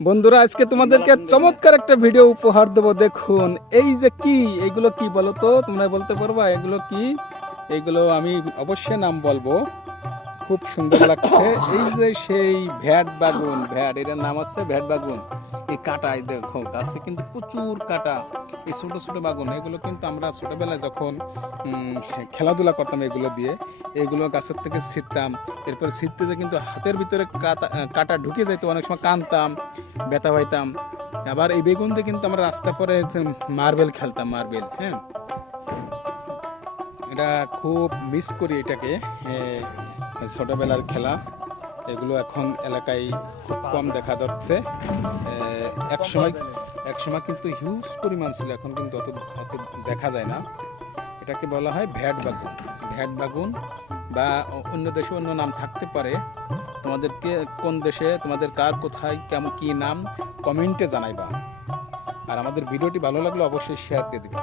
বন্ধুরা, আজকে তোমাদেরকে চমৎকার একটা ভিডিও উপহার দেবো। দেখুন, এই যে কি? এগুলো কি বলো তো? তোমরা বলতে পারবা, এগুলো কি? এগুলো আমি অবশ্যই নাম বলব। খুব সুন্দর লাগছে। এই যে সেই ভ্যাট বাগুন, ভ্যাট, এটার নাম আছে ভ্যাট বাগুন। এই কাটা, এই দেখো, গাছে কিন্তু প্রচুর কাটা। এই ছোট ছোট বাগুন, এগুলো কিন্তু আমরা ছোটবেলায় যখন খেলাধুলা করতাম এগুলো দিয়ে, এগুলো গাছের থেকে ছিটতাম। এরপর ছিটতে কিন্তু হাতের ভিতরে কাটা কাটা ঢুকে যেত, অনেক সময় কানতাম, ব্যথা পাইতাম। আবার এই বেগুন দিয়ে কিন্তু আমরা রাস্তা পরে মার্বেল খেলতাম, মার্বেল হ্যাঁ? এটা খুব মিস করি এটাকে। ছোটবেলার খেলা, এগুলো এখন এলাকায় খুব কম দেখা যাচ্ছে। এক সময় এক সময় কিন্তু হিউজ পরিমাণ ছিল, এখন কিন্তু অত অত দেখা যায় না। এটাকে বলা হয় ভ্যাট বাগুন। ভ্যাট বাগুন বা অন্য দেশে অন্য নাম থাকতে পারে। তোমাদেরকে কোন দেশে, তোমাদের কার কোথায়, কেমন, কী নাম কমেন্টে জানাইবা। আর আমাদের ভিডিওটি ভালো লাগলে অবশ্যই শেয়ার দিয়ে দিবে।